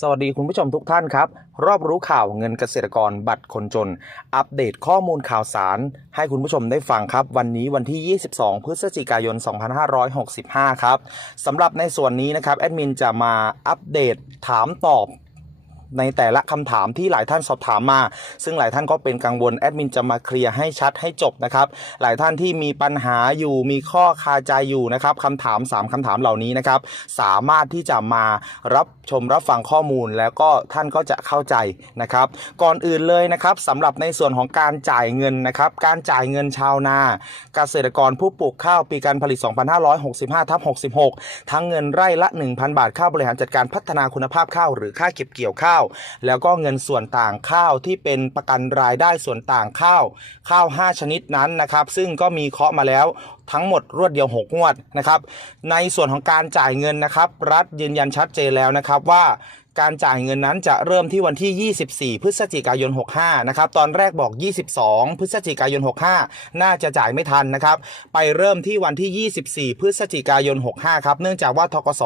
สวัสดีคุณผู้ชมทุกท่านครับ รอบรู้ข่าวเงินเกษตรกรบัตรคนจน อัปเดตข้อมูลข่าวสาร ให้คุณผู้ชมได้ฟังครับ วันนี้วันที่ 22 พฤศจิกายน 2565 ครับสำหรับในส่วนนี้นะครับแอดมินจะมาอัปเดตถามตอบ ในแต่ละคำถามที่หลายท่านสอบถามมา ซึ่งหลายท่านก็เป็นกังวลแอดมินจะมาเคลียร์ให้ชัดให้จบนะครับหลายท่านที่มีปัญหาอยู่มีข้อคาใจอยู่นะครับคำถาม 3คำถามเหล่านี้นะครับสามารถที่จะมารับชมรับฟังข้อมูลแล้วก็ท่านก็จะเข้าใจนะครับก่อนอื่นเลยนะครับสำหรับในส่วนของการจ่ายเงินนะครับการจ่ายเงินชาวนา เกษตรกรผู้ปลูกข้าวปีการผลิต 2565ทับ66 ทั้งเงินไร่ละ 1,000 บาทค่าบริหารจัดการพัฒนาคุณภาพข้าวหรือค่าเก็บเกี่ยวข้าวแล้วก็เงินส่วนต่างข้าวที่เป็นประกันรายได้ส่วนต่างข้าว ข้าว 5 ชนิดนั้นนะครับ ซึ่งก็มีเคาะมาแล้วทั้งหมดรวดเดียว 6 งวดนะครับ ในส่วนของการจ่ายเงินนะครับ รัฐยืนยันชัดเจนแล้วนะครับว่า การจ่ายเงินนั้นจะเริ่มที่วันที่ 24 พฤศจิกายน 65 นะครับ ตอนแรกบอก 22 พฤศจิกายน 65 น่าจะจ่ายไม่ทันนะครับ ไปเริ่มที่วันที่ 24 พฤศจิกายน 65 ครับ เนื่องจากว่าทกส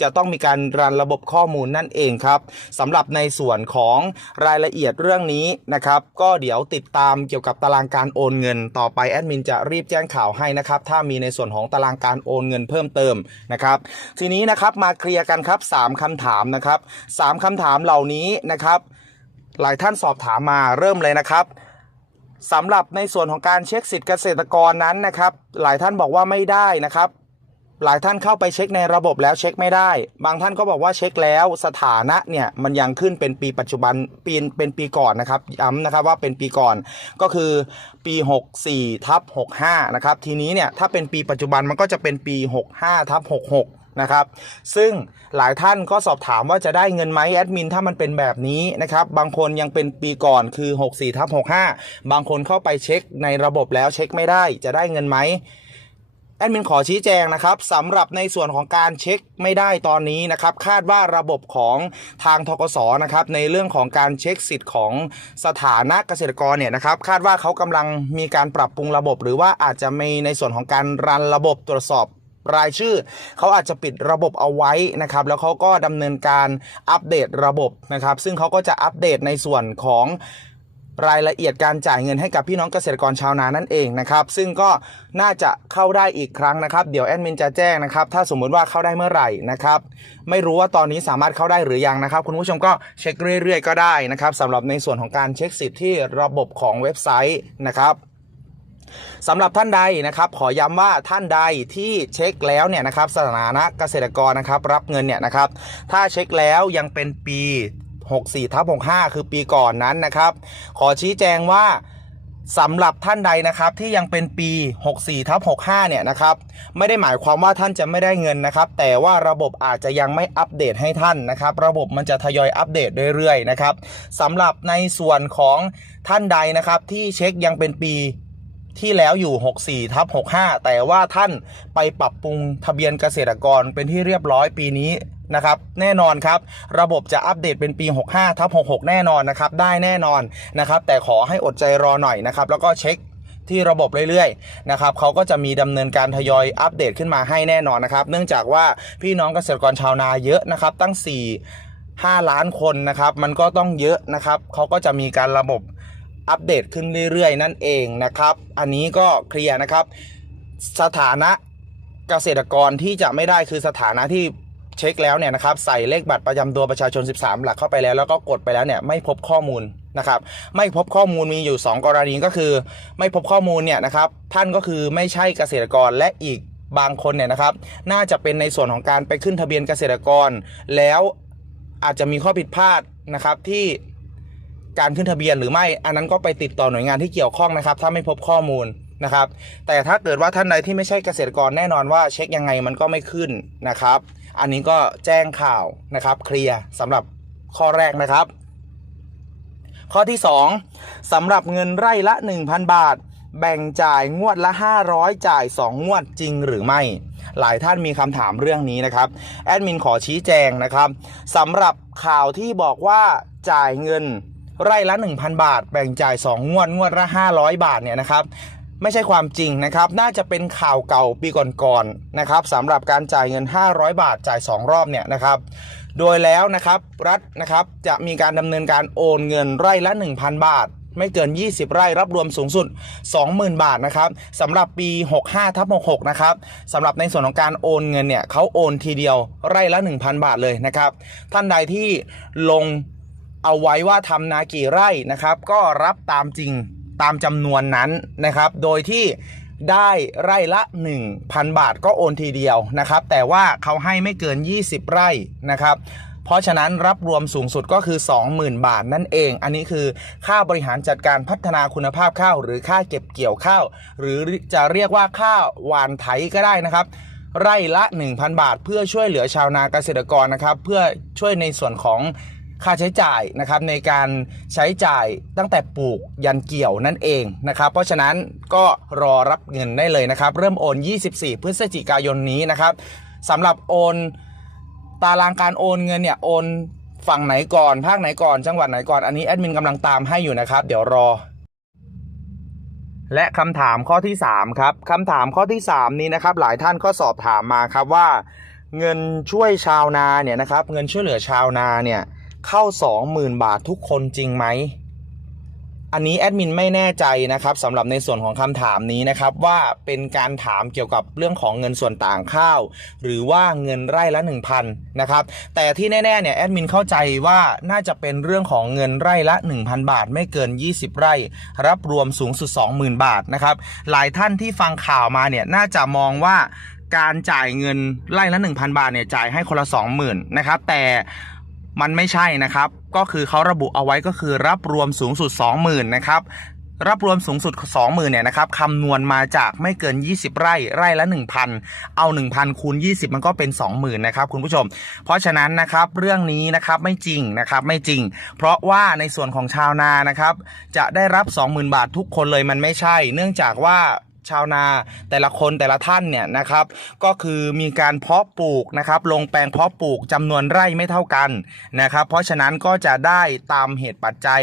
จะต้องมีการรันระบบข้อมูลนั่นเองครับสำหรับในส่วนของรายละเอียดเรื่องนี้นะครับ ก็เดี๋ยวติดตามเกี่ยวกับตารางการโอนเงิน ต่อไปแอดมินจะรีบแจ้งข่าวให้นะครับ ถ้ามีในส่วนของตารางการโอนเงินเพิ่มเติมนะครับ ทีนี้นะครับมาเคลียร์กันครับ 3คำถามนะครับ3คำถามเหล่านี้นะครับ หลายท่านสอบถามมาเริ่มเลยนะครับสำหรับในส่วนของการเช็คสิทธิ์เกษตรกรนั้นนะครับ หลายท่านบอกว่าไม่ได้นะครับ หลายท่านเข้าไปเช็คในระบบแล้วเช็คไม่ได้ บางท่านก็บอกว่าเช็คแล้วสถานะเนี่ยมันยังขึ้นเป็นปีปัจจุบันปีเป็นปีก่อนนะครับย้ำนะครับว่าเป็นปีก่อนก็คือปี 64ทับ65นะครับทีนี้เนี่ยถ้าเป็นปีปัจจุบันมันก็จะเป็นปี 65ทับ66 นะครับ ซึ่งหลายท่านก็สอบถามว่าจะได้เงินไหมแอดมินถ้ามันเป็นแบบนี้นะครับ บางคนยังเป็นปีก่อนคือ 64ทับ65 บางคนเข้าไปเช็คในระบบแล้วเช็คไม่ได้จะได้เงินไหมแอดมินขอชี้แจงนะครับสำหรับในส่วนของการเช็คไม่ได้ตอนนี้นะครับ คาดว่าระบบของทางทกสนะครับ ในเรื่องของการเช็คสิทธิ์ของสถานะเกษตรกรเนี่ยนะครับ คาดว่าเขากำลังมีการปรับปรุงระบบ หรือว่าอาจจะมีในส่วนของการรันระบบตรวจสอบ รายชื่อ เขาอาจจะปิดระบบเอาไว้นะครับ แล้วเขาก็ดำเนินการอัปเดตระบบนะครับ ซึ่งเขาก็จะอัปเดตในส่วนของรายละเอียดการจ่ายเงินให้กับพี่น้องเกษตรกรชาวนานั่นเองนะครับ ซึ่งก็น่าจะเข้าได้อีกครั้งนะครับ เดี๋ยวแอดมินจะแจ้งนะครับ ถ้าสมมุติว่าเข้าได้เมื่อไหร่นะครับ ไม่รู้ว่าตอนนี้สามารถเข้าได้หรือยังนะครับ คุณผู้ชมก็เช็คเรื่อยๆ ก็ได้นะครับสำหรับในส่วนของการเช็คสิทธิ์ที่ระบบของเว็บไซต์นะครับ สำหรับท่านใดนะครับ ขอย้ำว่าท่านใดที่เช็คแล้วเนี่ยนะครับสถานะเกษตรกรนะครับ รับเงินเนี่ยนะครับ ถ้าเช็คแล้วยังเป็นปี 64ทับ65 คือปีก่อนนั้นนะครับ ขอชี้แจงว่าสำหรับท่านใดนะครับที่ยังเป็นปี 64ทับ65 เนี่ยนะครับ ไม่ได้หมายความว่าท่านจะไม่ได้เงินนะครับ แต่ว่าระบบอาจจะยังไม่อัปเดตให้ท่านนะครับ ระบบมันจะทยอยอัปเดตเรื่อยๆนะครับสำหรับในส่วนของท่านใดนะครับที่เช็คยังเป็นปี ที่แล้วอยู่ 64ทับ65 แต่ว่าท่านไปปรับปรุงทะเบียนเกษตรกรเป็นที่เรียบร้อยปีนี้นะครับแน่นอนครับ ระบบจะอัปเดตเป็นปี 65ทับ66 แน่นอนนะครับ ได้แน่นอนนะครับ แต่ขอให้อดใจรอหน่อยนะครับ แล้วก็เช็คที่ระบบเรื่อยๆนะครับเขาก็จะมีดำเนินการทยอยอัปเดตขึ้นมาให้แน่นอนนะครับ เนื่องจากว่าพี่น้องเกษตรกรชาวนาเยอะนะครับ ตั้ง 4 5 ล้านคนนะครับ มันก็ต้องเยอะนะครับเขาก็จะมีการระบบ อัปเดตขึ้นเรื่อยๆ นั่นเองนะครับ อันนี้ก็เคลียร์นะครับ สถานะเกษตรกรที่จะไม่ได้คือสถานะที่เช็คแล้วเนี่ยนะครับใส่เลขบัตรประจำตัวประชาชน 13 หลักเข้าไปแล้วแล้วก็กดไปแล้วเนี่ยไม่พบข้อมูลนะครับ ไม่พบข้อมูลมีอยู่ 2 กรณีก็คือ ไม่พบข้อมูลเนี่ยนะครับ ท่านก็คือไม่ใช่เกษตรกรและอีกบางคนเนี่ยนะครับ น่าจะเป็นในส่วนของการไปขึ้นทะเบียนเกษตรกร แล้วอาจจะมีข้อผิดพลาดนะครับที่ การขึ้นทะเบียนหรือไม่ อันนั้นก็ไปติดต่อหน่วยงานที่เกี่ยวข้องนะครับ ถ้าไม่พบข้อมูลนะครับ แต่ถ้าเกิดว่าท่านใดที่ไม่ใช่เกษตรกรแน่นอนว่าเช็คยังไงมันก็ไม่ขึ้นนะครับ อันนี้ก็แจ้งข่าวนะครับ เคลียร์สำหรับข้อแรกนะครับ ข้อที่ 2สำหรับเงินไร่ละ 1,000 บาท แบ่งจ่ายงวดละ 500 จ่าย 2 งวดจริงหรือไม่ หลายท่านมีคำถามเรื่องนี้นะครับ แอดมินขอชี้แจงนะครับสำหรับข่าวที่บอกว่าจ่ายเงิน ไร่ละ 1,000 บาท แบ่งจ่าย 2 งวด งวดละ 500 บาทเนี่ยนะครับไม่ใช่ความจริงนะครับ น่าจะเป็นข่าวเก่าปีก่อนๆนะครับสำหรับการจ่ายเงิน 500 บาทจ่าย 2 รอบเนี่ยนะครับ โดยแล้วนะครับรัฐนะครับจะมีการดำเนินการโอนเงินไร่ละ 1,000 บาท ไม่เกิน 20 ไร่รับรวมสูงสุด 20,000 บาทนะครับสำหรับปี 65ทับ66 นะครับสำหรับในส่วนของการโอนเงินเนี่ยเขาโอนทีเดียวไร่ละ 1,000 บาทเลยนะครับ ท่านใดที่ลง เอาไว้ว่าทำนากี่ไร่นะครับ ก็รับตามจริงตามจำนวนนั้นนะครับ โดยที่ได้ไร่ละ 1,000 บาทก็โอนทีเดียวนะครับ แต่ว่าเขาให้ไม่เกิน 20 ไร่นะครับ เพราะฉะนั้นรับรวมสูงสุดก็คือ 20,000 บาทนั่นเอง อันนี้คือค่าบริหารจัดการพัฒนาคุณภาพข้าว หรือค่าเก็บเกี่ยวข้าว หรือจะเรียกว่าค่าหวานไถก็ได้นะครับ ไร่ละ 1,000 บาท เพื่อช่วยเหลือชาวนาเกษตรกรนะครับ เพื่อช่วยในส่วนของ ค่าใช้จ่ายนะครับในการใช้จ่ายตั้งแต่ปลูกยันเกี่ยวนั่นเองนะครับ เพราะฉะนั้นก็รอรับเงินได้เลยนะครับ เริ่มโอน 24 พฤศจิกายนนี้นะครับสำหรับโอนตารางการโอนเงินเนี่ยโอนฝั่งไหนก่อนภาคไหนก่อนจังหวัดไหนก่อนอันนี้แอดมินกำลังตามให้อยู่นะครับ เดี๋ยวรอ และคำถามข้อที่ 3 ครับคำถามข้อที่ 3 นี้นะครับ หลายท่านก็สอบถามมาครับว่า เงินช่วยชาวนาเนี่ยนะครับ เงินช่วยเหลือชาวนาเนี่ย เข้า 20,000 บาททุกคนจริงไหม อันนี้แอดมินไม่แน่ใจนะครับสำหรับในส่วนของคำถามนี้นะครับว่าเป็นการถามเกี่ยวกับเรื่องของเงินส่วนต่างข้าว หรือว่าเงินไร่ละ 1,000นะครับแต่ที่แน่ๆเนี่ยแอดมินเข้าใจว่าน่าจะเป็นเรื่องของเงินไร่ละ 1,000 บาท ไม่เกิน 20 ไร่ รับรวมสูงสุด 20,000 บาทนะครับหลายท่านที่ฟังข่าวมาเนี่ยน่าจะมองว่าการจ่ายเงินไร่ละ 1,000 บาทเนี่ยจ่ายให้คนละ 20,000นะครับแต่ มันไม่ใช่นะครับ ก็คือเขาระบุเอาไว้ก็คือรับรวมสูงสุด 20,000นะครับรับรวมสูงสุด 20,000เนี่ยนะครับคำนวณมาจากไม่เกิน 20 ไร่ ไร่ละ 1,000 เอา 1,000 คูณ 20 มันก็เป็น 20,000 นะครับคุณผู้ชม เพราะฉะนั้นนะครับเรื่องนี้นะครับไม่จริงนะครับไม่จริง เพราะว่าในส่วนของชาวนานะครับจะได้รับ 20,000 บาททุกคนเลยมันไม่ใช่ เนื่องจากว่า ชาวนาแต่ละคนแต่ละท่านเนี่ยนะครับ ก็คือมีการเพาะปลูกนะครับ ลงแปลงเพาะปลูกจำนวนไร่ไม่เท่ากันนะครับ เพราะฉะนั้นก็จะได้ตามเหตุปัจจัย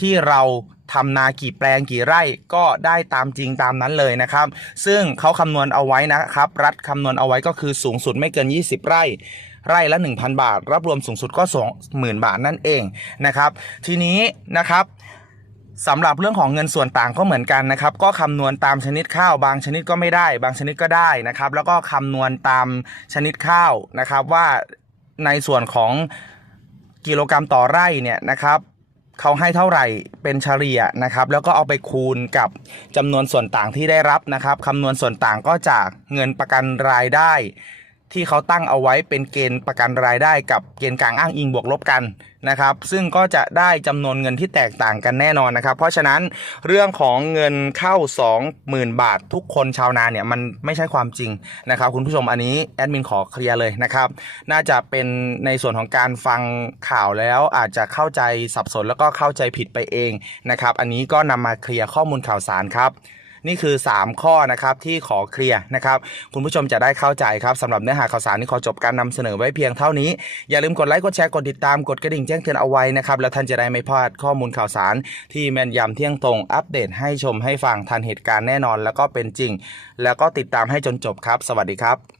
ที่เราทำนากี่แปลงกี่ไร่ก็ได้ตามจริงตามนั้นเลยนะครับ ซึ่งเขาคำนวณเอาไว้นะครับ รัฐคำนวณเอาไว้ก็คือสูงสุดไม่เกิน 20 ไร่ ไร่ละ 1,000 บาท รับรวมสูงสุดก็ 20,000 บาทนั่นเองนะครับ ทีนี้นะครับ สำหรับเรื่องของเงินส่วนต่างก็เหมือนกันนะครับ ก็คำนวณตามชนิดข้าว บางชนิดก็ไม่ได้ บางชนิดก็ได้นะครับ แล้วก็คำนวณตามชนิดข้าวนะครับ ว่าในส่วนของกิโลกรรัมต่อไร่เนี่ยนะครับเขาให้เท่าไหร่เป็นเฉลี่ยนะครับ แล้วก็เอาไปคูณกับจำนวนส่วนต่างที่ได้รับนะครับคำนวณส่วนต่างก็จากเงินประกันรายได้ ที่เขาตั้งเอาไว้เป็นเกณฑ์ประกันรายได้กับเกณฑ์กลางอ้างอิงบวกลบกันนะครับ ซึ่งก็จะได้จำนวนเงินที่แตกต่างกันแน่นอนนะครับ เพราะฉะนั้นเรื่องของเงินเข้า 20,000 บาท ทุกคนชาวนาเนี่ยมันไม่ใช่ความจริงนะครับ คุณผู้ชมอันนี้แอดมินขอเคลียร์เลยนะครับ น่าจะเป็นในส่วนของการฟังข่าวแล้วอาจจะเข้าใจสับสนแล้วก็เข้าใจผิดไปเองนะครับ อันนี้ก็นำมาเคลียร์ข้อมูลข่าวสารครับ นี่คือ 3 ข้อนะครับที่ขอเคลียร์นะครับคุณผู้ชมจะได้เข้าใจครับสำหรับเนื้อหาข่าวสารนี้ขอจบการนำเสนอไว้เพียงเท่านี้ อย่าลืมกดไลค์กดแชร์กดติดตามกดกระดิ่งแจ้งเตือนเอาไว้นะครับแล้วท่านจะได้ไม่พลาดข้อมูลข่าวสาร ที่แม่นยำเที่ยงตรงอัปเดตให้ชมให้ฟังทันเหตุการณ์แน่นอน แล้วก็เป็นจริง แล้วก็ติดตามให้จนจบครับ สวัสดีครับ